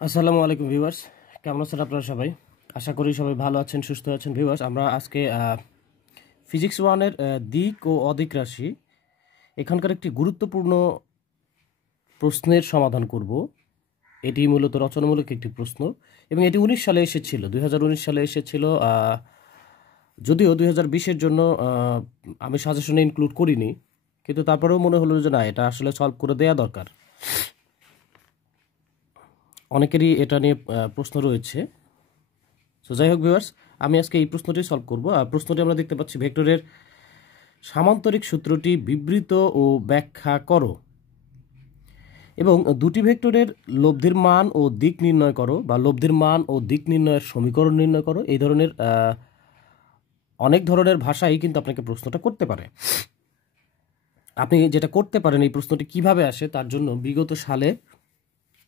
আসসালামু আলাইকুম ভিউয়ার্স, কেমন আছেন আপনারা সবাই? আশা করি সবাই ভালো আছেন, সুস্থ আছেন। ভিউয়ার্স, আমরা আজকে ফিজিক্স ওয়ানের দিক ও অদিক রাশি এখানকার একটি গুরুত্বপূর্ণ প্রশ্নের সমাধান করব। এটি মূলত রচনামূলক একটি প্রশ্ন এবং এটি 19 সালে এসেছিল, 2019 সালে এসেছিল। যদিও 2020-এর জন্য আমি সাজেশনে ইনক্লুড করিনি, কিন্তু তারপরেও মনে হলো যে না, এটা আসলে সলভ করে দেওয়া দরকার। অনেকেরই এটা নিয়ে প্রশ্ন রয়েছে। তো যাই হোক ভিউয়ার্স, আমি আজকে এই প্রশ্নটি সলভ করব। আর প্রশ্নটি আমরা দেখতে পাচ্ছি, ভেক্টরের সামান্তরিক সূত্রটি বিবৃত ও ব্যাখ্যা করো এবং দুটি ভেক্টরের লব্ধির মান ও দিক নির্ণয় করো, বা লব্ধির মান ও দিক নির্ণয়ের সমীকরণ নির্ণয় করো। এই ধরনের অনেক ধরনের ভাষাই কিন্তু আপনাকে প্রশ্নটা করতে পারে। আপনি যেটা করতে পারেন, এই প্রশ্নটি কিভাবে আসে তার জন্য বিগত সালে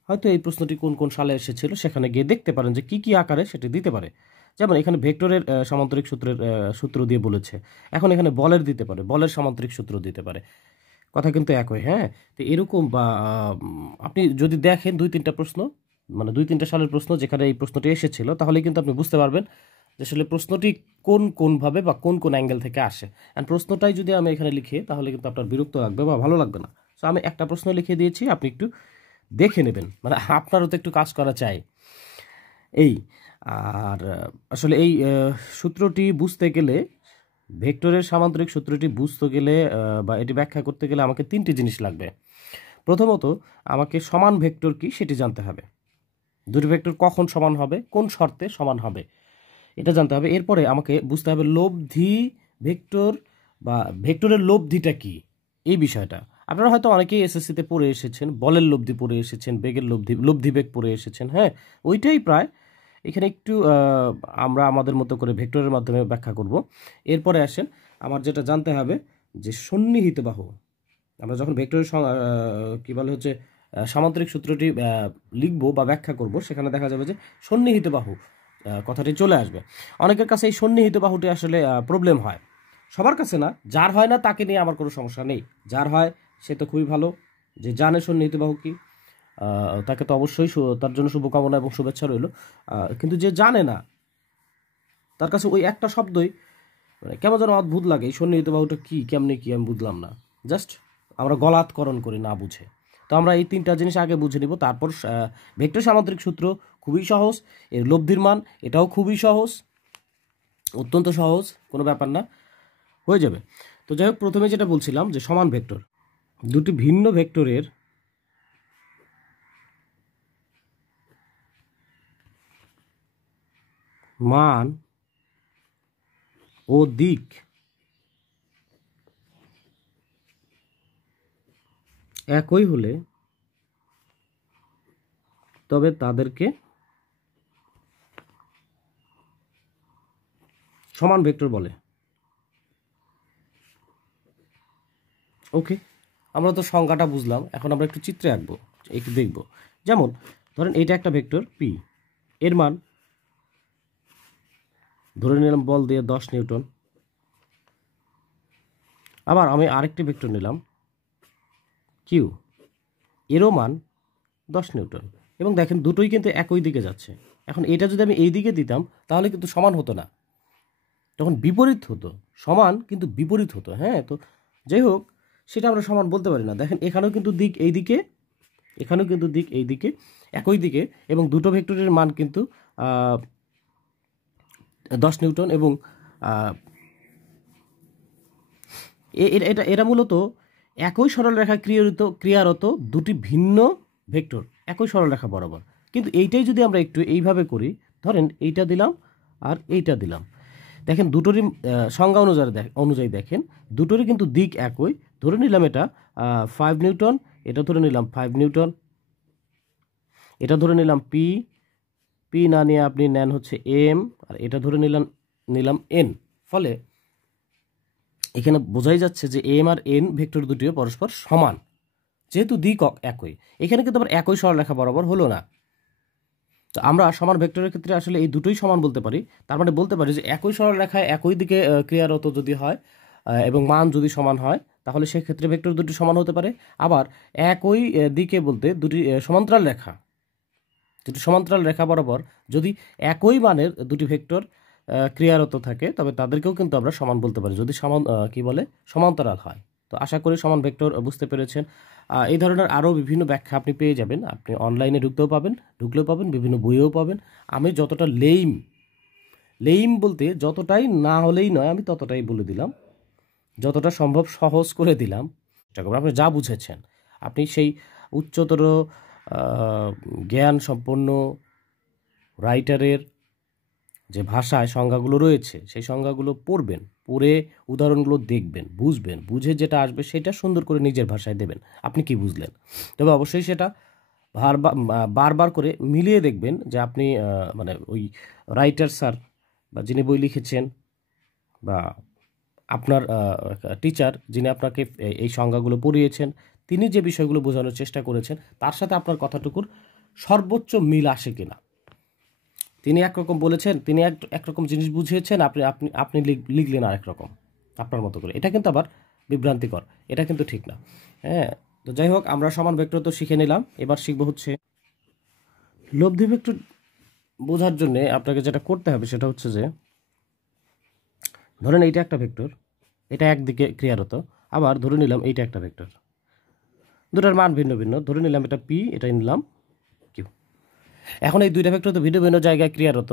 হয়তো এই প্রশ্নটি কোন কোন সালে এসেছিল সেখানে গিয়ে দেখতে পারেন যে কি কি আকারে সেটি দিতে পারে। যেমন এখানে ভেক্টরের সামান্তরিক সূত্র দিয়ে বলেছে, এখন এখানে বলের দিতে পারে, বলের সামান্তরিক সূত্র দিতে পারে। কথা কিন্তু একই, হ্যাঁ। তো এরকম বা আপনি যদি দেখেন 2-3টা প্রশ্ন, মানে 2-3টা সালের প্রশ্ন যেখানে এই প্রশ্নটি এসেছিল, তাহলে কিন্তু আপনি বুঝতে পারবেন যে আসলে প্রশ্নটি কোনভাবে বা কোন অ্যাঙ্গেল থেকে আসে। অ্যান্ড প্রশ্নটাই যদি আমি এখানে লিখি তাহলে কিন্তু আপনার বিরক্ত লাগবে বা ভালো লাগবে না। সো আমি একটা প্রশ্ন লিখে দিয়েছি, আপনি একটু দেখে নেবেন, মানে আপনারও তো একটু কাজ করা চাই এই। আর আসলে এই সূত্রটি বুঝতে গেলে, ভেক্টরের সামান্তরিক সূত্রটি বুঝতে গেলে বা এটি ব্যাখ্যা করতে গেলে আমাকে 3টি জিনিস লাগবে। প্রথমত, আমাকে সমান ভেক্টর কি সেটি জানতে হবে। দুটি ভেক্টর কখন সমান হবে, কোন শর্তে সমান হবে, এটা জানতে হবে। এরপরে আমাকে বুঝতে হবে লব্ধি ভেক্টর বা ভেক্টরের লব্ধিটা কি, এই বিষয়টা। আপনারা হয়তো অনেকেই এসএসসিতে পড়ে এসেছেন, বলের লব্ধি পড়ে এসেছেন, বেগের লব্ধি বেগ পড়ে এসেছেন, হ্যাঁ, ওইটাই প্রায়। এখানে একটু আমরা আমাদের মতো করে ভেক্টরের মাধ্যমে ব্যাখ্যা করব। এরপরে আসেন, আমার যেটা জানতে হবে যে সন্নিহিত বাহু। আমরা যখন ভেক্টরের কী বলে হচ্ছে সামান্তরিক সূত্রটি লিখব বা ব্যাখ্যা করব, সেখানে দেখা যাবে যে সন্নিহিত বাহু কথাটি চলে আসবে। অনেকের কাছে এই সন্নিহিত বাহুটি আসলে প্রবলেম হয়, সবার কাছে না। যার হয় না তাকে নিয়ে আমার কোনো সমস্যা নেই, যার হয় সে তো খুবই ভালো, যে জানে সন্নিহিত বাহু কি, তাকে তো অবশ্যই তার জন্য শুভকামনা এবং শুভেচ্ছা রইল। কিন্তু যে জানে না, তার কাছে ওই একটা শব্দই মানে কেমন যেন অদ্ভুত লাগে। এই সন্নিহিত বাহুটা কি, কেমনি কি, আমি বুঝলাম না। জাস্ট আমরা গলাৎকরণ করি না বুঝে। তো আমরা এই 3টা জিনিস আগে বুঝে নিব, তারপর ভেক্টর সামান্তরিক সূত্র খুবই সহজ, এর লব্ধির মান এটাও খুবই সহজ, অত্যন্ত সহজ, কোনো ব্যাপার না, হয়ে যাবে। তো যাই হোক, প্রথমে যেটা বলছিলাম যে সমান ভেক্টর, দুটি ভিন্ন ভেক্টরের মান ও দিক একই হলে তবে তাদেরকে সমান ভেক্টর বলে। ওকে, আমরা তো সংজ্ঞাটা বুঝলাম, এখন আমরা একটু চিত্রে আঁকবো, একটু দেখব। যেমন ধরেন এটা একটা ভেক্টর পি, এর মান ধরে নিলাম বল দিয়ে 10 নিউটন। আবার আমি আরেকটি ভেক্টর নিলাম কিউ, এরও মান 10 নিউটন, এবং দেখেন দুটোই কিন্তু একই দিকে যাচ্ছে। এখন এটা যদি আমি এই দিকে দিতাম তাহলে কিন্তু সমান হতো না, তখন বিপরীত হতো। সমান কিন্তু বিপরীত হতো, হ্যাঁ। তো যাই হোক, সেটা আমরা সমান বলতে পারি না। দেখেন এখানেও কিন্তু দিক এই দিকে, এখানেও কিন্তু দিক এই দিকে, একই দিকে, এবং দুটো ভেক্টরের মান কিন্তু 10 নিউটন। এবং এটা মূলত একই সরলরেখায় ক্রিয়ারত দুটি ভিন্ন ভেক্টর, একই সরলরেখা বরাবর। কিন্তু এইটাই যদি আমরা একটু এইভাবে করি, ধরেন এইটা দিলাম আর এইটা দিলাম, দেখেন দুটোরই সংজ্ঞা অনুযায়ী দেখেন দুটোরই কিন্তু দিক একই। ধরে নিলাম এটা 5 নিউটন, এটা ধরে নিলাম 5 নিউটন, এটা ধরে নিলাম পি, পি না নিয়ে আপনি নেন হচ্ছে এম, আর এটা ধরে নিলাম এন। ফলে এখানে বোঝাই যাচ্ছে যে এম আর এন ভেক্টর দুটিও পরস্পর সমান, যেহেতু দিক একই। এখানে কিন্তু আবার একই সরলরেখা বরাবর হলো না। তো আমরা সমান ভেক্টরের ক্ষেত্রে আসলে এই দুটোই সমান বলতে পারি। তার মানে বলতে পারি যে একই সরলরেখায় একই দিকে ক্রিয়ারত যদি হয় এবং মান যদি সমান হয়, তাহলে সেক্ষেত্রে ভেক্টর দুটি সমান হতে পারে। আবার একই দিকে বলতে দুটি সমান্তরাল রেখা, দুটি সমান্তরাল রেখা বরাবর যদি একই মানের দুটি ভেক্টর ক্রিয়ারত থাকে তবে তাদেরকেও কিন্তু আমরা সমান বলতে পারি যদি সমান্তরাল হয়। তো আশা করি সমান ভেক্টর বুঝতে পেরেছেন। এই ধরনের আরও বিভিন্ন ব্যাখ্যা আপনি পেয়ে যাবেন, আপনি অনলাইনে ঢুকলেও পাবেন, বিভিন্ন বইয়েও পাবেন। আমি যতটা লেইম বলতে যতটাই না হলেই নয়, আমি ততটাই বলে দিলাম, যতটা সম্ভব সহজ করে দিলাম। আপনি যা বুঝেছেন, আপনি সেই উচ্চতর জ্ঞান সম্পন্ন রাইটারের যে ভাষায় সংজ্ঞাগুলো রয়েছে সেই সংজ্ঞাগুলো পড়ে উদাহরণগুলো দেখবেন, বুঝে যেটা আসবে সেটা সুন্দর করে নিজের ভাষায় দেবেন আপনি কি বুঝলেন। তবে অবশ্যই সেটা বারবার করে মিলিয়ে দেখবেন যে আপনি মানে ওই রাইটার স্যার বা যিনি বই লিখেছেন বা আপনার টিচার যিনি আপনাকে এই সংজ্ঞাগুলো পড়িয়েছেন তিনি যে বিষয়গুলো বোঝানোর চেষ্টা করেছেন তার সাথে আপনার কথাটুকুর সর্বোচ্চ মিল আসে কিনা। তিনি একরকম বলেছেন, তিনি একরকম জিনিস বুঝিয়েছেন, আপনি লিখলেন আরেক রকম আপনার মতো করে, এটা কিন্তু আবার বিভ্রান্তিকর, এটা কিন্তু ঠিক না। হ্যাঁ, তো যাই হোক, আমরা সমান ভেক্টর তো শিখে নিলাম, এবার শিখবো হচ্ছে লব্ধি ভেক্টর। বোঝার জন্য আপনাকে যেটা করতে হবে সেটা হচ্ছে যে ধরেন এইটা একটা ভেক্টর, এটা একদিকে ক্রিয়ারত, আবার ধরে নিলাম এইটা একটা ভেক্টর, দুটার মান ভিন্ন ভিন্ন, ধরে নিলাম এটা পি, এটা নিলাম কিউ। এখন এই দুইটা ভেক্টর তো ভিন্ন ভিন্ন জায়গায় ক্রিয়ারত,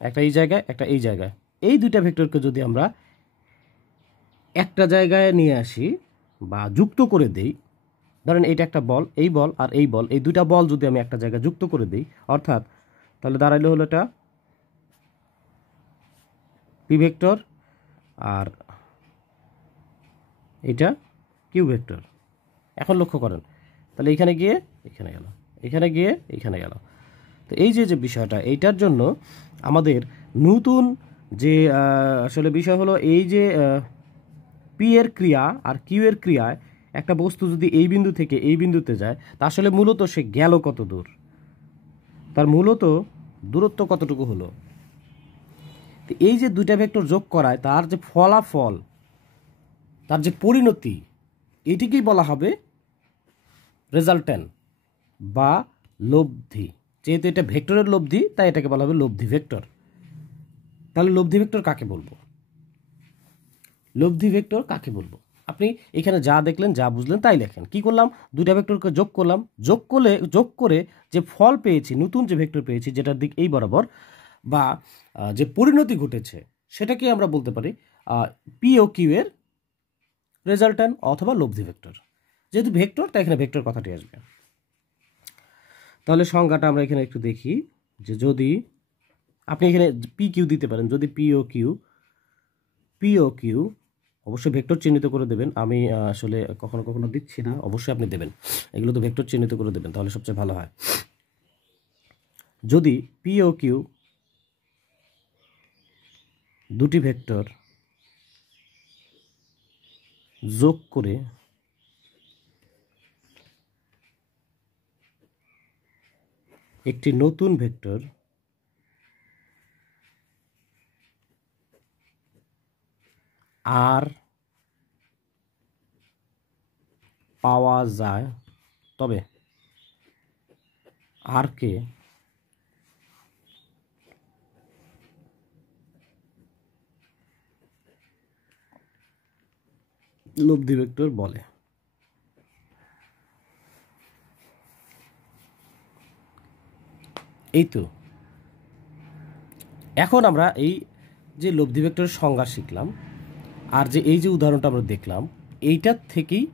একটা এই জায়গায় একটা এই জায়গায়। এই দুইটা ভেক্টরকে যদি আমরা একটা জায়গায় নিয়ে আসি বা যুক্ত করে দেই, ধরেন এইটা একটা বল, এই বল আর এই বল, এই দুইটা বল যদি আমি একটা জায়গায় যুক্ত করে দিই, অর্থাৎ তাহলে দাঁড়াইলে হলো এটা পি ভেক্টর আর এটা কিউ ভেক্টর। এখন লক্ষ্য করেন, তাহলে এখানে গিয়ে এখানে গেল, এখানে গিয়ে এখানে গেল। তো এই যে বিষয়টা, এইটার জন্য আমাদের নতুন যে আসলে বিষয় হলো এই যে পি এর ক্রিয়া আর কিউ এর ক্রিয়ায় একটা বস্তু যদি এই বিন্দু থেকে এই বিন্দুতে যায়, তা আসলে মূলত সে গেল কত দূর, তার মূলত দূরত্ব কতটুকু হলো। তো এই যে দুইটা ভেক্টর যোগ করায় তার যে ফলাফল, তার যে পরিণতি, এটিকেই বলা হবে রেজাল্ট্যান্ট বা লব্ধি। যেহেতু এটা ভেক্টরের লব্ধি তাই এটাকে বলা হবে লব্ধি ভেক্টর। তাহলে লব্ধি ভেক্টর কাকে বলবো, লব্ধি ভেক্টর কাকে বলবো? আপনি এখানে যা দেখলেন, যা বুঝলেন তাই লেখেন। কি করলাম, দুইটা ভেক্টরকে যোগ করলাম, যোগ করে যে ফল পেয়েছি, নতুন যে ভেক্টর পেয়েছি যেটার দিক এই বরাবর বা যে পরিণতি ঘটেছে সেটাকে আমরা বলতে পারি পি ও কিউ এর রেজাল্ট্যান্ট অথবা লব্ধি ভেক্টর। যেহেতু ভেক্টর তাই এখানে ভেক্টর কথাটি আসবে। তাহলে সংজ্ঞাটা আমরা এখানে একটু দেখি, যে যদি আপনি এখানে পি কিউ দিতে পারেন, যদি পি ও কিউ অবশ্যই ভেক্টর চিহ্নিত করে দেবেন। আমি আসলে কখনো কখনো দিচ্ছি না, অবশ্যই আপনি দেবেন, এগুলো তো ভেক্টর চিহ্নিত করে দেবেন, তাহলে সবচেয়ে ভালো হয়। যদি পি ও কিউ দুটি ভেক্টর যোগ করে একটি নতুন ভেক্টর আর পাওয়া যায়, তবে আর কে লব্ধি ভেক্টর বলে। এই তো এখন আমরা এই যে লব্ধি ভেক্টরের সংজ্ঞা শিখলাম আর যে এই যে উদাহরণটা আমরা দেখলাম, এইটার থেকেই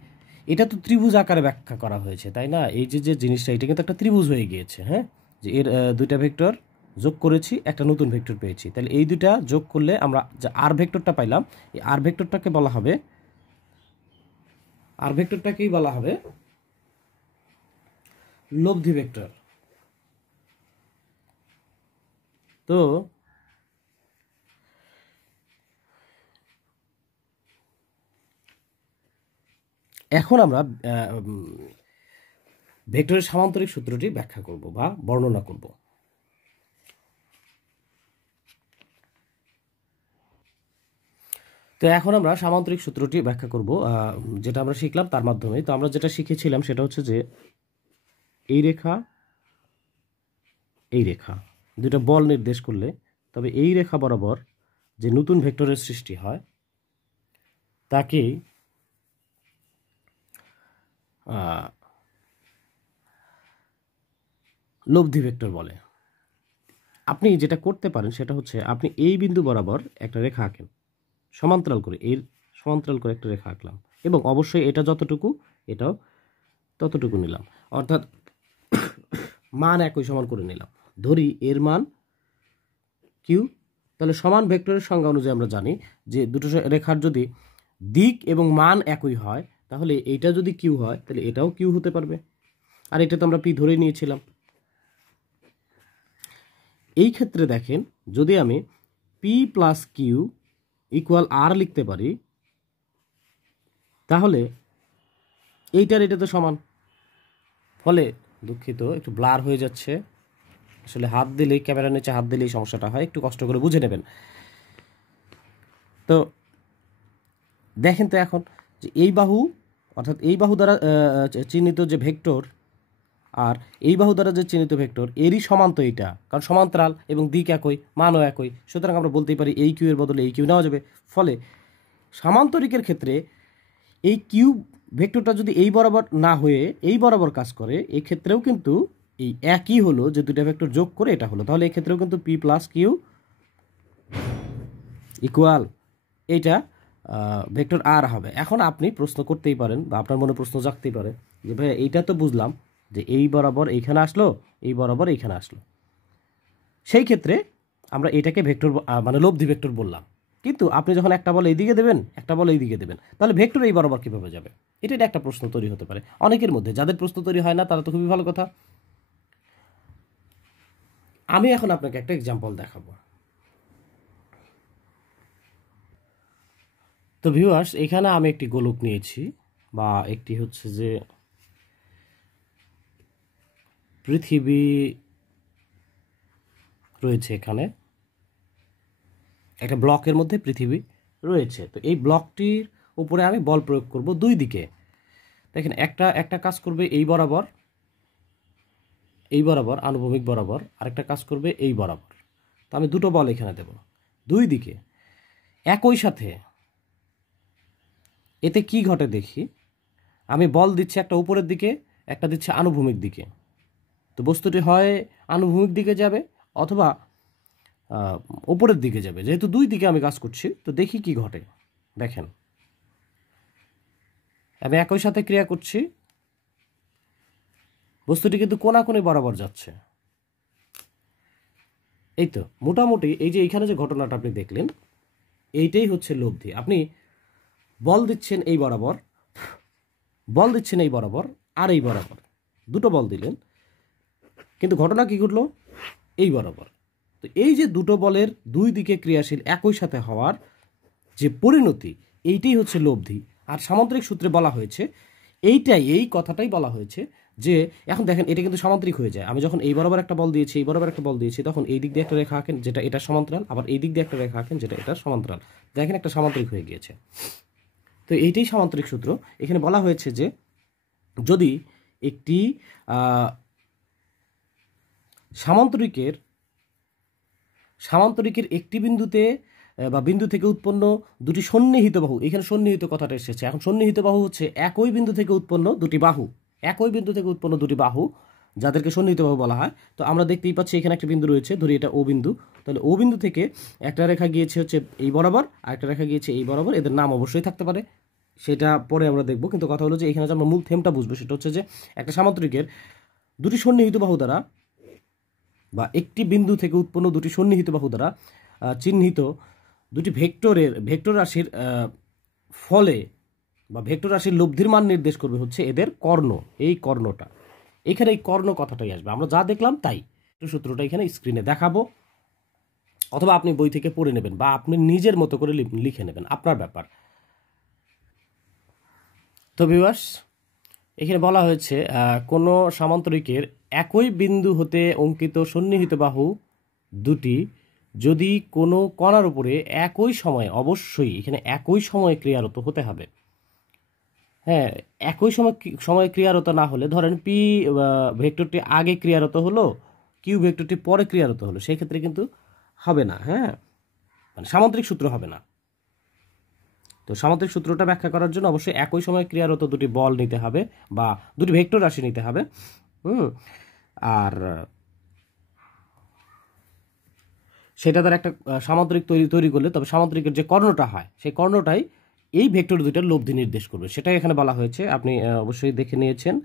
এটা তো ত্রিভুজ আকারে ব্যাখ্যা করা হয়েছে, তাই না? এই যে জিনিসটা, এটা কিন্তু একটা ত্রিভুজ হয়ে গিয়েছে। হ্যাঁ, যে এর দুইটা ভেক্টর যোগ করেছি, একটা নতুন ভেক্টর পেয়েছি, তাহলে এই দুইটা যোগ করলে আমরা যে আর ভেক্টরটা পাইলাম, এই আর ভেক্টরটাকে বলা হবে, আর ভেক্টরটাকেই বলা হবে লব্ধি ভেক্টর। তো এখন আমরা ভেক্টরের সামান্তরিক সূত্রটি ব্যাখ্যা করব বা বর্ণনা করব। তো এখন আমরা সামান্তরিক সূত্রটি ব্যাখ্যা করব যেটা আমরা শিখলাম তার মাধ্যমে। তো আমরা যেটা শিখেছিলাম সেটা হচ্ছে যে এই রেখা এই রেখা, দুইটা বল নির্দেশ করলে তবে এই রেখা বরাবর যে নতুন ভেক্টরের সৃষ্টি হয় তাকে লব্ধি ভেক্টর বলে। আপনি যেটা করতে পারেন সেটা হচ্ছে আপনি এই বিন্দু বরাবর একটা রেখা আঁকেন, সমান্তরাল করে, এর সমান্তরাল করে একটা রেখা আঁকলাম, এবং অবশ্যই এটা যতটুকু এটাও ততটুকু নিলাম, অর্থাৎ মান একই সমান করে নিলাম। ধরি এর মান কিউ, তাহলে সমান ভেক্টরের সংজ্ঞা অনুযায়ী আমরা জানি যে দুটো রেখার যদি দিক এবং মান একই হয় তাহলে এইটা যদি কিউ হয় তাহলে এটাও কিউ হতে পারবে, আর এটা তো আমরা পি ধরেই নিয়েছিলাম। এই ক্ষেত্রে দেখেন, যদি আমি পি প্লাস কিউ ইকুয়াল আর লিখতে পারি তাহলে এইটার এটা তো সমান। ফলে দুঃখিত, একটু ব্লার হয়ে যাচ্ছে, আসলে হাত দিলেই, ক্যামেরার নিচে হাত দিলেই সমস্যাটা হয়, একটু কষ্ট করে বুঝে নেবেন। তো দেখেন তো এখন যে এই বাহু, অর্থাৎ এই বাহু দ্বারা চিহ্নিত যে ভেক্টর আর এই বাহু দ্বারা যে চিহ্নিত ভেক্টর এরই সমান তো এইটা, কারণ সমান্তরাল এবং দিক একই, মানও একই, সুতরাং আমরা বলতেই পারি এই কিউ এর বদলে এই কিউ নেওয়া যাবে। ফলে সামান্তরিকের ক্ষেত্রে এই কিউ ভেক্টরটা যদি এই বরাবর না হয়ে এই বরাবর কাজ করে, এই ক্ষেত্রেও কিন্তু এই একই হলো, যে দুইটা ভেক্টর যোগ করে এটা হলো, তাহলে এই ক্ষেত্রেও কিন্তু পি প্লাস কিউ ইকুয়াল এইটা ভেক্টর আর হবে। এখন আপনি প্রশ্ন করতেই পারেন বা আপনার মনে প্রশ্ন জাগতেই পারে যে ভাই এইটা তো বুঝলাম যে এই বরাবর এইখানে আসলো, এই বরাবর এইখানে আসলো, সেই ক্ষেত্রে আমরা এটাকে ভেক্টর মানে লব্ধি ভেক্টর বললাম। কিন্তু আপনি যখন একটা বল এইদিকে দেবেন, একটা বল এইদিকে দেবেন, তাহলে ভেক্টর এই বরাবর কীভাবে যাবে? এটা একটা প্রশ্ন তৈরি হতে পারে অনেকের মধ্যে। যাদের প্রশ্ন তৈরি হয় না তারা তো খুবই ভালো কথা। আমি এখন আপনাকে একটা এক্সাম্পল দেখাবো। তো ভিউয়ার্স, এখানে আমি একটি গোলক নিয়েছি, বা একটি হচ্ছে যে পৃথিবী রয়েছে, এখানে একটা ব্লকের মধ্যে পৃথিবী রয়েছে। তো এই ব্লকটির উপরে আমি বল প্রয়োগ করব দুই দিকে। দেখেন, একটা কাজ করবে এই বরাবর, এই বরাবর আনুভূমিক বরাবর, আরেকটা কাজ করবে এই বরাবর। তো আমি দুটো বল এখানে দেব দুই দিকে একই সাথে। এতে কি ঘটে দেখি, আমি বল দিচ্ছি একটা উপরের দিকে, একটা দিচ্ছে আনুভূমিক দিকে। তো বস্তুটি হয় আনুভূমিক দিকে যাবে অথবা উপরের দিকে যাবে। যেহেতু দুই দিকে আমি কাজ করছি, তো দেখি কি ঘটে। দেখেন, আমি একই সাথে ক্রিয়া করছি, বস্তুটি কিন্তু কোণাকুণি বরাবর যাচ্ছে। এই তো মোটামুটি এই যে এইখানে যে ঘটনাটা আপনি দেখলেন, এইটাই হচ্ছে লব্ধি। আপনি বল দিচ্ছেন এই বরাবর, বল দিচ্ছেন এই বরাবর আর এই বরাবর, দুটো বল দিলেন, কিন্তু ঘটনা কি ঘটলো? এই বরাবর। তো এই যে দুটো বলের দুই দিকে ক্রিয়াশীল একই সাথে হওয়ার যে পরিণতি, এইটাই হচ্ছে লব্ধি। আর সামান্তরিক সূত্রে বলা হয়েছে এই কথাটাই বলা হয়েছে যে, এখন দেখেন এটা কিন্তু সামান্তরিক হয়ে যায়। আমি যখন এই বরাবর একটা বল দিয়েছি, এই বরাবর একটা বল দিয়েছি, তখন এই দিক দিয়ে একটা রেখা আঁকেন যেটা এটা সমান্তরাল, আবার এই দিক দিয়ে একটা রেখা আঁকেন যেটা এটা সমান্তরাল। দেখেন, একটা সামান্তরিক হয়ে গিয়েছে। তো এইটাই সামান্তরিক সূত্র। এখানে বলা হয়েছে যে যদি একটি সামান্তরিকের একটি বিন্দুতে বা বিন্দু থেকে উৎপন্ন দুটি সন্নিহিত বাহু, এখানে সন্নিহিত কথাটা এসেছে। এখন সন্নিহিত বাহু হচ্ছে একই বিন্দু থেকে উৎপন্ন দুটি বাহু, একই বিন্দু থেকে উৎপন্ন দুটি বাহু, যাদেরকে সন্নিহিত বাহু বলা হয়। তো আমরা দেখতেই পাচ্ছি এখানে একটা বিন্দু রয়েছে, ধরি এটা ও বিন্দু। তাহলে ও বিন্দু থেকে একটা রেখা গিয়েছে হচ্ছে এই বরাবর, আর একটা রেখা গিয়েছে এই বরাবর। এদের নাম অবশ্যই থাকতে পারে, সেটা পরে আমরা দেখব। কিন্তু কথা হলো যে এখানে যে আমরা মূল থেমটা বুঝবো সেটা হচ্ছে যে একটা সামান্তরিকের দুটি সন্নিহিত বাহু দ্বারা বা একটি বিন্দু থেকে উৎপন্ন দুটি সন্নিহিত বাহু দ্বারা চিহ্নিত দুটি ভেক্টর রাশির ফলে বা ভেক্টর রাশির লব্ধির মান নির্দেশ করবে হচ্ছে এদের কর্ণ। এই কর্ণটা এখানে, এই কর্ণ কথাটাই আসবে। আমরা যা দেখলাম তাই সূত্রটা এখানে স্ক্রিনে দেখাবো, অথবা আপনি বই থেকে পড়ে নেবেন বা আপনি নিজের মতো করে লিখে নেবেন, আপনার ব্যাপার। তো ভিউয়ার্স, এখানে বলা হয়েছে কোনো সামান্তরিকের একই বিন্দু হতে অঙ্কিত সন্নিহিত বাহু দুটি যদি কোনো কণার উপরে একই সময়ে, অবশ্যই এখানে একই সময়ে ক্রিয়ারত হতে হবে। হ্যাঁ, একই সময়ে ক্রিয়ারত না হলে, ধরেন পি ভেক্টরটি আগে ক্রিয়ারত হলো, কিউ ভেক্টরটি পরে ক্রিয়ারত হলো, সেই ক্ষেত্রে কিন্তু হবে না। হ্যাঁ, মানে সামান্তরিক সূত্র হবে না। তো সামান্তরিক সূত্রটা ব্যাখ্যা করার জন্য অবশ্যই একই সময় ক্রিয়ারত দুটি বল নিতে হবে বা দুটি ভেক্টর রাশি নিতে হবে। আর সেটা তার একটা সামান্তরিক তৈরি করলে তবে সামান্তরিকের যে কর্ণটা হয় সেই কর্ণটাই এই ভেক্টর দুইটার লব্ধি নির্দেশ করবে, সেটাই এখানে বলা হয়েছে। আপনি অবশ্যই দেখে নিয়েছেন।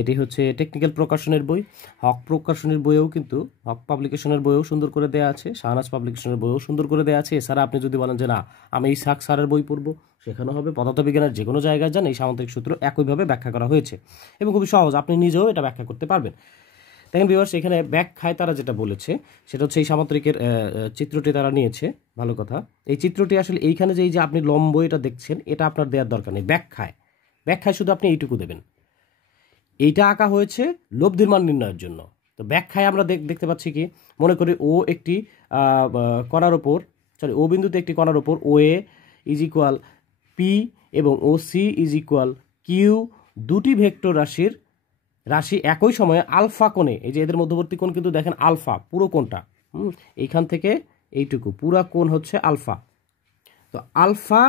এটি হচ্ছে টেকনিক্যাল প্রকাশনের বই। হক প্রকাশনের বইয়েও কিন্তু হক পাবলিকেশনের বইয়েও সুন্দর করে দেওয়া আছে, শাহনাজ পাবলিকেশনের বইয়েও সুন্দর করে দেওয়া আছে। এছাড়া আপনি যদি বলেন যে না আমি ইসহাক স্যারের বই পড়বো, সেখানেও হবে। পদার্থবিজ্ঞানের যে কোনো জায়গায় যান এই সামান্তরিক সূত্র একইভাবে ব্যাখ্যা করা হয়েছে এবং খুবই সহজ, আপনি নিজেও এটা ব্যাখ্যা করতে পারবেন। দেখেন ভিউয়ার্স, এখানে ব্যাখ্যায় তারা যেটা বলেছে সেটা হচ্ছে এই সামান্তরিকের চিত্রটি তারা নিয়েছে। ভালো কথা, এই চিত্রটি আসলে এইখানে যে আপনি লম্ব এটা দেখছেন এটা আপনার দেওয়ার দরকার নেই। ব্যাখ্যায় শুধু আপনি এইটুকু দেবেন, এইটা আঁকা হয়েছে লব্ধির মান নির্ণয়ের জন্য। তো ব্যাখ্যায় আমরা দেখতে পাচ্ছি কি, মনে করি ও একটি কণার ওপর ও বিন্দুতে একটি কণার ওপর ও এ ইজ ইকুয়াল পি এবং ও সি ইজ ইকুয়াল কিউ, দুটি ভেক্টর রাশি একই সময়ে আলফা কোণে, এই যে এদের মধ্যবর্তী কোণ কিন্তু দেখেন আলফা, পুরো কোণটা এইখান থেকে এইটুকু পুরা কোণ হচ্ছে আলফা। তো আলফা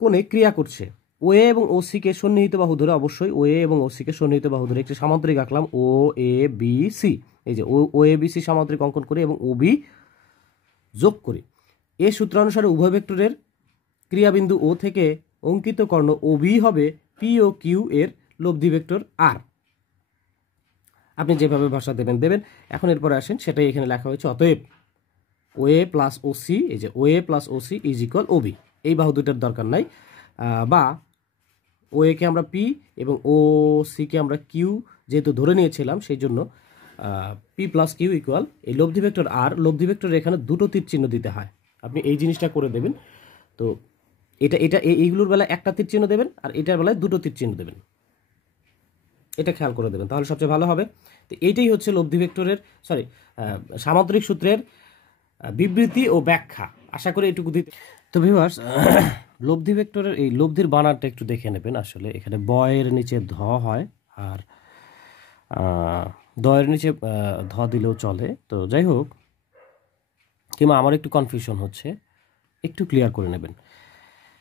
কোণে ক্রিয়া করছে। ও এ এবং ও সি কে সন্নিহিত বাহু ধরে, অবশ্যই ও এ এবং ও সি কে সন্নিহিত বাহু ধরে একটি সামান্তরিক আঁকলাম ও এ বি সি। এই যে ও এ বি সি সামান্তরিক অঙ্কন করি এবং ও বি যোগ করি। এ সূত্রানুসারে উভয় ভেক্টরের ক্রিয়াবিন্দু ও থেকে অঙ্কিত কর্ণ ও বি হবে পি ও কিউ এর লব্ধি ভেক্টর আর। আপনি যেভাবে ভাষা দেবেন। এখন এরপরে আসেন, সেটাই এখানে লেখা হয়েছে। অতএব ও এ প্লাস ও সি, এই যে O A plus O C is equal O B, এই বাহু দুটার দরকার নাই। বা ও এ কে আমরা পি এবং ও সি কে আমরা কিউ যেহেতু ধরে নিয়েছিলাম সেই জন্য পি প্লাস কিউ ইকুয়াল এই লব্ধি ভেক্টর আর। লব্ধি ভেক্টর এখানে দুটো তীর চিহ্ন দিতে হয়, আপনি এই জিনিসটা করে দেবেন। তো এটা এইগুলোর বেলায় একটা তীর চিহ্ন দেবেন আর এটার বেলায় দুটো তীর চিহ্ন দেবেন, এটা খেয়াল করে দেবেন, তাহলে সবচেয়ে ভালো হবে। তো এইটাই হচ্ছে লব্ধি ভেক্টরের সামান্তরিক সূত্রের বিবৃতি ও ব্যাখ্যা। আশা করি এইটুকু দিতে। তো ভিউয়ার্স, লব্ধি ভেক্টরের এই লব্ধির বানানটা একটু দেখে নেবেন। আসলে এখানে বয়ের নিচে ধ হয় আর দয়ের নিচে ধ দিলেও চলে। তো যাই হোক, কিংবা আমার একটু কনফিউশন হচ্ছে, একটু ক্লিয়ার করে নেবেন।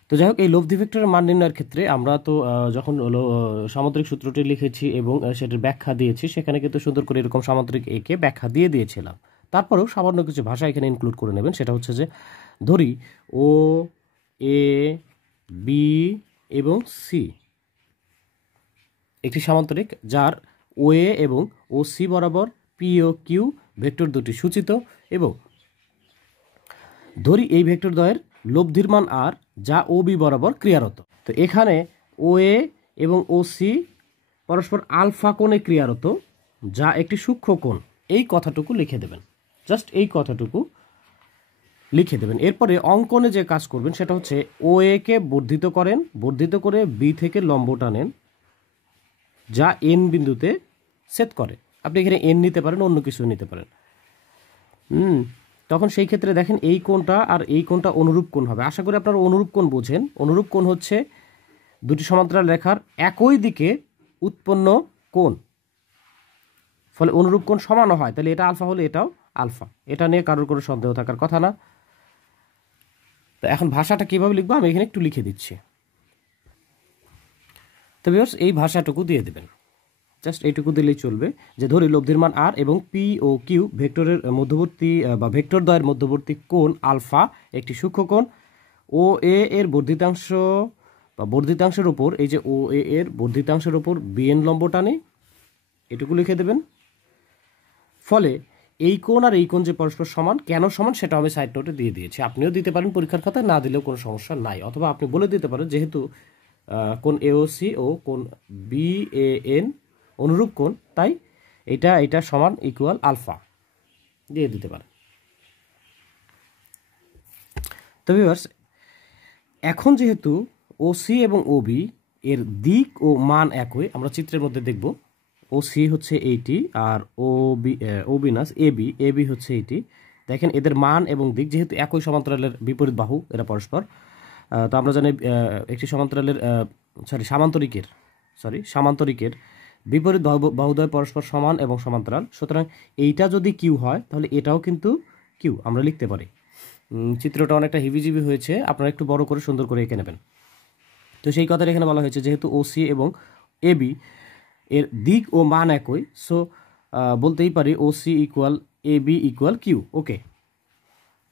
তো যাই হোক, এই লব্ধি ভেক্টরের মান নির্ণয়ের ক্ষেত্রে আমরা তো যখন সামান্তরিক সূত্রটি লিখেছি এবং সেটার ব্যাখ্যা দিয়েছি, সেখানে কিন্তু সুন্দর করে এরকম সামান্তরিক একে ব্যাখ্যা দিয়েছিলাম। তারপরেও সামান্য কিছু ভাষা এখানে ইনক্লুড করে নেবেন। সেটা হচ্ছে যে ধরি ও এ বি এবং সি একটি সামান্তরিক যার ও এ এবং ও সি বরাবর পি ও কিউ ভেক্টর দুটি সূচিত, এবং ধরি এই ভেক্টর দ্বয়ের লব্ধির মান আর যা ও বি বরাবর ক্রিয়ারত। তো এখানে ও এ এবং ও সি পরস্পর আলফা কোণে ক্রিয়ারত, যা একটি সূক্ষ্ম কোণ। এই কথাটুকু লিখে দেবেন, জাস্ট এই কথাটুকু লিখে দেবেন। এরপরে অঙ্কনে যে কাজ করবেন সেটা হচ্ছে ও এ কে বর্ধিত করে বি থেকে লম্ব টানেন যা এন বিন্দুতে ছেদ করে। আপনি এখানে এন নিতে পারেন, অন্য কিছু নিতে পারেন। তখন সেই ক্ষেত্রে দেখেন এই কোণটা আর এই কোণটা অনুরূপ কোণ হবে। আশা করি আপনারা অনুরূপ কোণ বোঝেন। অনুরূপ কোণ হচ্ছে দুটি সমান্তরাল রেখার একই দিকে উৎপন্ন কোণ, ফলে অনুরূপ কোণ সমানও হয়। তাহলে এটা আলফা হলে এটাও আলফা, এটা নিয়ে কারোর কোনো সন্দেহ থাকার কথা না। তো এখন ভাষাটা কীভাবে লিখবো আমি এখানে একটু লিখে দিচ্ছি। তো ভিউয়ার্স, এই ভাষাটুকু দিয়ে দেবেন, জাস্ট এইটুকু দিলেই চলবে। যে ধরি লব্ধির মান আর এবং পি ও কিউ ভেক্টরের মধ্যবর্তী বা ভেক্টর দ্বয়ের মধ্যবর্তী কোণ আলফা একটি সূক্ষ্ম কোণ। ও এ এর বর্ধিতাংশ বা বর্ধিতাংশের উপর, এই যে ও এ এর বর্ধিতাংশের উপর বিএন লম্ব টানে, এটুকু লিখে দেবেন। ফলে এই কোণ আর এই কোণ যে পরস্পর সমান, কেন সমান সেটা আমি সাইড নোটে দিয়ে দিয়েছি। আপনিও দিতে পারেন পরীক্ষার খাতায়, না দিলেও কোনো সমস্যা নাই। অথবা আপনি বলে দিতে পারেন যেহেতু কোণ এওসি ও কোণ বি এ এন অনুরূপ কোণ, তাই এটা সমান ইকুয়াল আলফা দিয়ে দিতে পারেন। তো ভিউয়ার্স, এখন যেহেতু ওসি এবং ওবি এর দিক ও মান একই, আমরা চিত্রের মধ্যে দেখব। ওসি হচ্ছে এইটি আর ওবি না এবি হচ্ছে এইটি। দেখেন এদের মান এবং দিক যেহেতু একই সমান্তরালের বিপরীত বাহু এরা পরস্পর। তো আমরা জানি একটি সামান্তরিকের বিপরীত বাহুদ্বয় পরস্পর সমান এবং সমান্তরাল, সুতরাং এইটা যদি কিউ হয় তাহলে এটাও কিন্তু কিউ আমরা লিখতে পারি। চিত্রটা অনেকটা হিবিজিবি হয়েছে, আপনারা একটু বড় করে সুন্দর করে এঁকে নেবেন। তো সেই কথাটা এখানে বলা হয়েছে যেহেতু ওসি এবং এবি এর দিক ও মান একই, সো বলতেই পারি O C equal A B equal Q. Okay,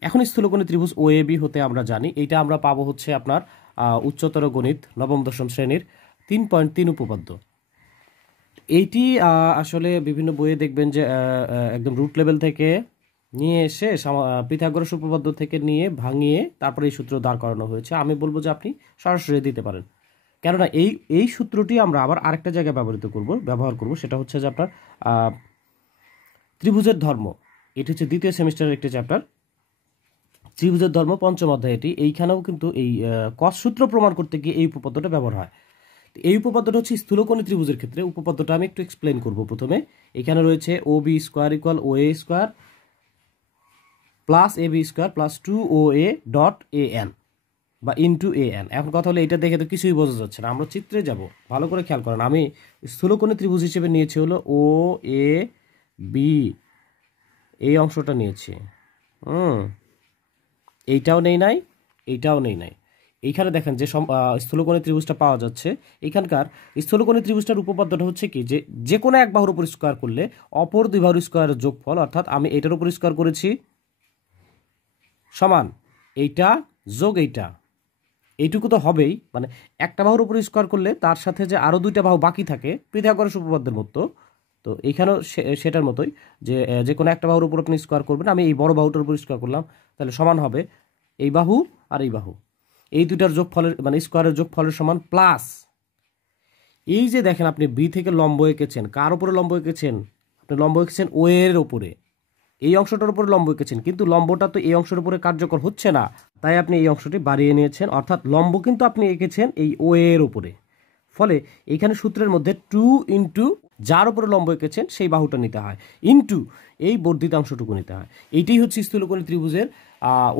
এখন স্থূলকোণী ত্রিভুজ ও এবি হতে আমরা জানি এইটা আমরা পাবো হচ্ছে আপনার উচ্চতর গণিত নবম দশম শ্রেণীর 3.3 উপপাদ্য। এইটি আসলে বিভিন্ন বইয়ে দেখবেন যে একদম রুট লেভেল থেকে নিয়ে এসে পিথাগোরাস উপপাদ্য থেকে নিয়ে ভাঙিয়ে তারপরে এই সূত্র দাঁড় করানো হয়েছে। আমি বলবো যে আপনি সরাসরি দিতে পারেন, কেননা এই সূত্রটি আমরা আবার আরেকটা জায়গায় ব্যবহার করব, সেটা হচ্ছে যে আপনার ত্রিভুজের ধর্ম। এটি হচ্ছে দ্বিতীয় সেমিস্টারের একটি চ্যাপ্টার, ত্রিভুজের ধর্ম পঞ্চম অধ্যায় এটি। এইখানেও কিন্তু এই কস সূত্র প্রমাণ করতে গিয়ে এই উপপাদ্যটা ব্যবহার হয়। এই উপপাদ্যটা হচ্ছে স্থূলকোণী ত্রিভুজের ক্ষেত্রে। উপপাদ্যটা আমি একটু এক্সপ্লেন করব। প্রথমে এখানে রয়েছে O B square equal O A square plus A B square plus 2OA dot A N বা ইন্টু এ এন। এখন কথা হলো এটা দেখে তো কিছুই বোঝা যাচ্ছে না, আমরা চিত্রে যাব, ভালো করে খেয়াল করেন। আমি স্থূলকোণী ত্রিভুজ হিসেবে নিয়েছি হলো ও এ বি, এই অংশটা নিয়েছি। এইটাও নেই নাই, এইটাও নেই নাই। এইখানে দেখেন যে স্থূলকোণী ত্রিভুজটা পাওয়া যাচ্ছে। এখানকার স্থূলকোণী ত্রিভুজটার উপপাদ্যটা হচ্ছে কি, যে কোনো এক বাহুর উপর স্কোয়ার করলে অপর দুই বাহুর স্কোয়ারের যোগফল, অর্থাৎ আমি এটার উপর স্কোয়ার করেছি সমান এইটা যোগ এইটুকু তো হবেই, মানে একটা বাহুর উপর স্কোয়ার করলে তার সাথে যে আরও দুইটা বাহু বাকি থাকে পিথাগোরাস উপপাদ্যের মতো, তো এইখানেও সেটার মতোই যে কোনো একটা বাহুর উপর আপনি স্কোয়ার করবেন। আমি এই বড় বাহুটার উপর স্কোয়ার করলাম, তাহলে সমান হবে এই বাহু আর এই বাহু, এই দুইটার যোগফলের মানে স্কোয়ারের যোগফলের সমান প্লাস এই যে দেখেন আপনি বি থেকে লম্ব এঁকেছেন, কার উপরে লম্ব এঁকেছেন? আপনি লম্ব এঁকেছেন ও এর উপরে, এই অংশটার উপরে লম্ব এঁকেছেন, কিন্তু লম্বটা তো এই অংশের উপরে কার্যকর হচ্ছে না, তাই আপনি এই অংশটি বাড়িয়ে নিয়েছেন, অর্থাৎ লম্ব কিন্তু আপনি এঁকেছেন এই ও এর উপরে। ফলে এইখানে সূত্রের মধ্যে 2 ইন্টু যার উপরে লম্ব এঁকেছেন সেই বাহুটা নিতে হয়, ইন্টু এই বর্ধিতাংশটুকু নিতে হয়। এইটাই হচ্ছে স্থূলকোণী ত্রিভুজের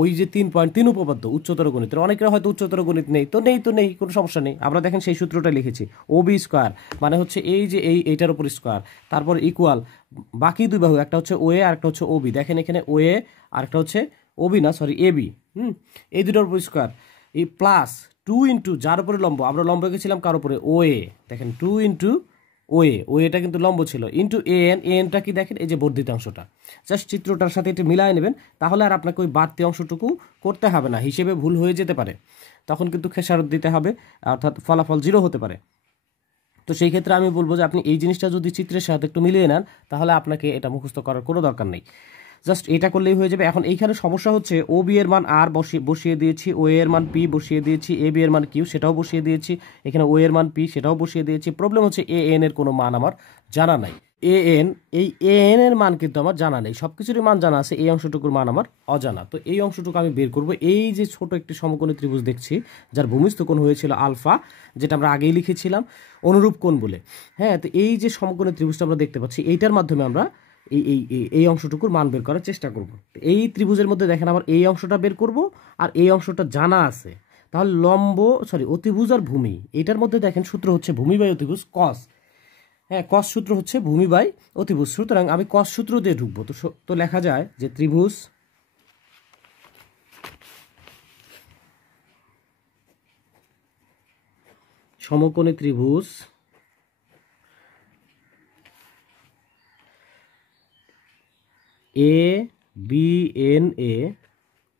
ওই যে 3.3 উপপাদ্য উচ্চতর গণিতের। অনেকের হয়তো উচ্চতর গণিত নেই, তো নেই, কোনো সমস্যা নেই। আমরা দেখেন সেই সূত্রটা লিখেছি, ও বি স্কোয়ার মানে হচ্ছে এই যে এইটার উপর স্কোয়ার, তারপর ইকুয়াল বাকি দুই বাহু, একটা হচ্ছে ও এ আর একটা হচ্ছে ও বি। দেখেন এখানে ও এ আর একটা হচ্ছে ও বি না সরি এ বি, এই দুটোর উপর স্কোয়ার, এই প্লাস 2 ইন্টু যার উপরে লম্ব, আমরা লম্ব এঁকেছিলাম কার উপরে? ও এ। দেখেন 2 ইন্টু ও এটা কিন্তু লম্ব ছিল, ইন্টু এনটা কি দেখেন এই যে বর্ধিতাংশটা। জাস্ট চিত্রটার সাথে এটি মিলায় নেবেন, তাহলে আর আপনাকে ওই বাড়তি অংশটুকু করতে হবে না, হিসেবে ভুল হয়ে যেতে পারে, তখন কিন্তু খেসারত দিতে হবে, অর্থাৎ ফলাফল 0 হতে পারে। তো সেই ক্ষেত্রে আমি বলবো যে আপনি এই জিনিসটা যদি চিত্রের সাথে একটু মিলিয়ে নেন, তাহলে আপনাকে এটা মুখস্থ করার কোনো দরকার নেই, জাস্ট এটা করলেই হয়ে যাবে। এখন এইখানে সমস্যা হচ্ছে ও বি এর মান আর বসিয়ে দিয়েছি, ও এর মান পি বসিয়ে দিয়েছি, এ বি এর মান কিউ সেটাও বসিয়ে দিয়েছি, এখানে ও এর মান পি সেটাও বসিয়ে দিয়েছি। প্রবলেম হচ্ছে এ এন এর কোনো মান আমার জানা নাই, এই এ এন এর মান কিন্তু আমার জানা নেই, সব কিছুরই মান জানা আছে, এই অংশটুকুর মান আমার অজানা। তো এই অংশটুকু আমি বের করব। এই যে ছোট একটি সমকোণী ত্রিভুজ দেখছি যার ভূমিস্থ কোণ হয়েছিল আলফা, যেটা আমরা আগেই লিখেছিলাম অনুরূপ কোণ বলে। হ্যাঁ, তো এই যে সমকোণী ত্রিভুজটা আমরা দেখতে পাচ্ছি, এইটার মাধ্যমে আমরা এই অংশটুকুর মান বের করার চেষ্টা করব। এই ত্রিভুজের মধ্যে দেখেন আবার এই অংশটা বের করব, আর এই অংশটা জানা আছে, তাহলে অতিভুজ আর ভূমি, এটার মধ্যে দেখেন সূত্র হচ্ছে ভূমি বাই অতিভুজ কস। হ্যাঁ, কস সূত্র হচ্ছে ভূমি বাই অতিভুজ, সুতরাং আমি কস সূত্র দিয়ে ঢুকবো। তো লেখা যায় যে ত্রিভুজ সমকোণী ত্রিভুজ A B N A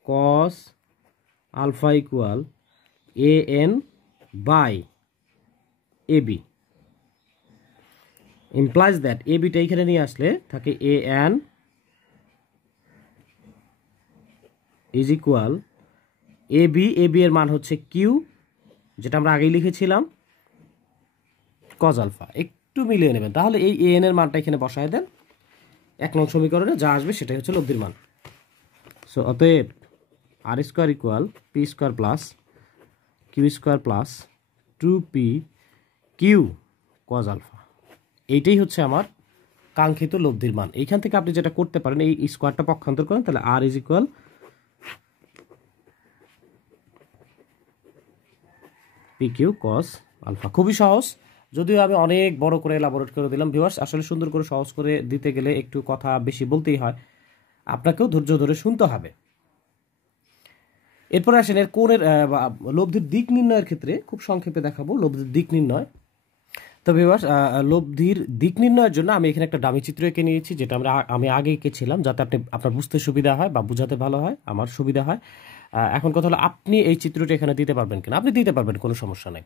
cos alpha equal A N by A B implies that A beta এখানে নিয়ে আসলে থাকে A N is equal A B এর মান হচ্ছে কিউ, যেটা আমরা আগেই লিখেছিলাম, কজ আলফা। একটু মিলিয়ে নেবেন, তাহলে এই এ এন এর মানটা এখানে বসায় দেন, 1 নং সমীকরণে যা আসবে সেটাই হচ্ছে লব্ধির মান। সো অতএব R square equal P square plus Q square plus 2p Q cos alpha. এইটাই হচ্ছে আমার কাঙ্ক্ষিত লব্ধির মান। এইখান থেকে আপনি যেটা করতে পারেন, এই স্কোয়ারটা পক্ষান্তর করেন, তাহলে R is equal P Q cos alpha. খুবই সহজ, যদিও আমি অনেক বড় করে এলাবোরেট করে দিলাম ভিউয়ার্স, আসলে সুন্দর করে সহজ করে দিতে গেলে একটু কথা বেশি বলতেই হয়, আপনাকেও ধৈর্য ধরে শুনতে হবে। এরপরে আসেন এর কোণের লব্ধির দিক নির্ণয়ের ক্ষেত্রে খুব সংক্ষেপে দেখাবো লব্ধির দিক নির্ণয়। তো ভিউয়ার্স, লব্ধির দিক নির্ণয়ের জন্য আমি এখানে একটা ডামি চিত্র এঁকে নিয়েছি, যেটা আমি আগে এঁকেছিলাম, যাতে আপনার বুঝতে সুবিধা হয় বা বোঝাতে ভালো হয়, আমার সুবিধা হয়। এখন কথা হলো, আপনি এই চিত্রটি এখানে দিতে পারবেন কিনা? আপনি দিতে পারবেন, কোনো সমস্যা নেই।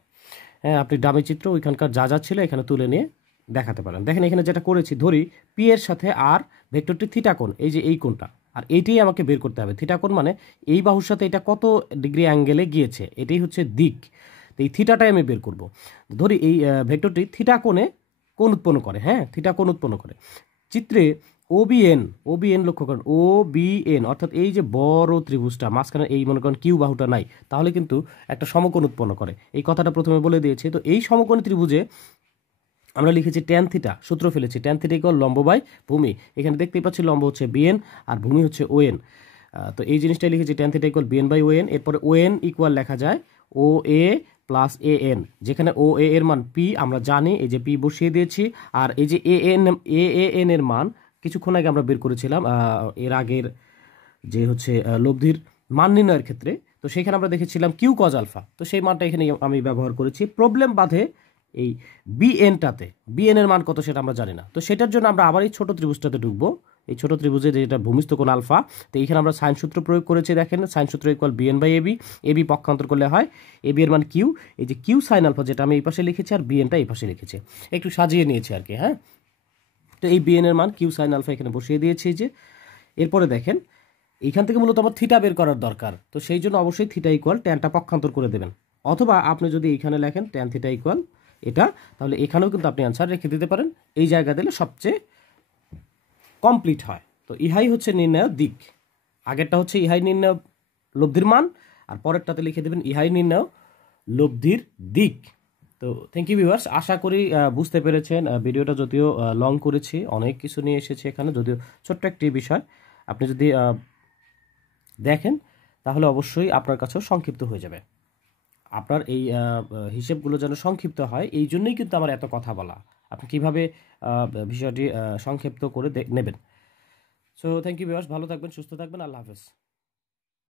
হ্যাঁ, আপনি ডামি চিত্র ওইখানকার যা যা ছিল এখানে তুলে নিয়ে দেখাতে পারেন। দেখেন এখানে যেটা করেছি, ধরি পি এর সাথে আর ভেক্টরটি থিটা কোণ, এই যে এই কোণটা, আর এইটাই আমাকে বের করতে হবে। থিটা কোণ মানে এই বাহুর সাথে এটা কত ডিগ্রি অ্যাঙ্গেলে গিয়েছে, এটাই হচ্ছে দিক। তো এই থিটাটাই আমি বের করব। ধরি এই ভেক্টরটি থিটা কোণে কোণ উৎপন্ন করে, হ্যাঁ, থিটা কোণ উৎপন্ন করে। চিত্রে ওবিএন লক্ষ্য করেন, ওবিএন অর্থাৎ এই যে বড় ত্রিভুজটা মাঝখানে এই মনে করেন কিউ বাহুটা নাই, তাহলে কিন্তু একটা সমকোণ উৎপন্ন করে। এই কথাটা প্রথমে বলে দিয়েছি। তো এই সমকোণ ত্রিভুজে আমরা লিখেছি ট্যান থিটা, সূত্র ফেলেছি ট্যান থিটা ইকুয়াল লম্ব বাই ভূমি। এখানে দেখতেই পাচ্ছি লম্ব হচ্ছে বিএন আর ভূমি হচ্ছে ওএন। তো এই জিনিসটাই লিখেছি tan theta equal BN by ON. এরপরে ওএন ইকুয়াল লেখা যায় ও এ প্লাস এ এন, যেখানে ও এ এর মান পি আমরা জানি, এই যে পি বসিয়ে দিয়েছি। আর এই যে এ এন এর মান কিছুক্ষণ আগে আমরা বের করেছিলাম এর আগের যে হচ্ছে লব্ধির মান নির্ণয়ের ক্ষেত্রে। তো সেখানে আমরা দেখেছিলাম কিউ কজ আলফা, তো সেই মানটা এখানে আমি ব্যবহার করেছি। প্রবলেম বাধে এই বিএনটাতে, বিএন এর মান কত সেটা আমরা জানি না। তো সেটার জন্য আমরা আবার এই ছোট ত্রিভুজটাতে ঢুকবো, এই ছোট ত্রিভুজে যেটা ভূমিস্থ কোণ আলফা। তো এইখানে আমরা সাইন সূত্র প্রয়োগ করেছি, দেখেন সাইন সূত্র equal BN by A B. A B পক্ষান্তর করলে হয় এবি এর মান কিউ, এই যে কিউ সাইন আলফা যেটা আমি এই পাশে লিখেছি আর বিএনটা এই পাশে লিখেছি, একটু সাজিয়ে নিয়েছি আর কি। হ্যাঁ, তো এই বিএন এর মান কিউ সাইন আলফা এখানে বসিয়ে দিয়েছি যে। এরপরে দেখেন এইখান থেকে মূলত আমার থিটা বের করার দরকার, তো সেই জন্য অবশ্যই থিটা ইকুয়াল ট্যানটা পক্ষান্তর করে দেবেন। অথবা আপনি যদি এইখানে লেখেন ট্যান থিটা ইকুয়াল এটা, তাহলে এখানেও কিন্তু আপনি আনসার রেখে দিতে পারেন। এই জায়গা দিলে সবচেয়ে কমপ্লিট হয়। তো ইহাই হচ্ছে নির্ণয় দিক। আগেরটা হচ্ছে ইহাই নির্ণয় লব্ধির মান, আর পরেরটাতে লিখে দেবেন ইহাই নির্ণয় লব্ধির দিক। তো থ্যাংক ইউ ভিউয়ার্স, আশা করি বুঝতে পেরেছেন। ভিডিওটা যদিও লং করেছি, অনেক কিছু নিয়ে এসেছি এখানে, যদিও ছোট্ট একটি বিষয়। আপনি যদি দেখেন তাহলে অবশ্যই আপনার কাছেও সংক্ষিপ্ত হয়ে যাবে। আপনার এই হিসেবগুলো যেন সংক্ষিপ্ত হয়, এই জন্যই কিন্তু আমার এত কথা বলা। আপনি কিভাবে বিষয়টি সংক্ষিপ্ত করে নেবেন। সো থ্যাংক ইউ ভিউয়ার্স, ভালো থাকবেন, সুস্থ থাকবেন, আল্লাহ হাফেজ।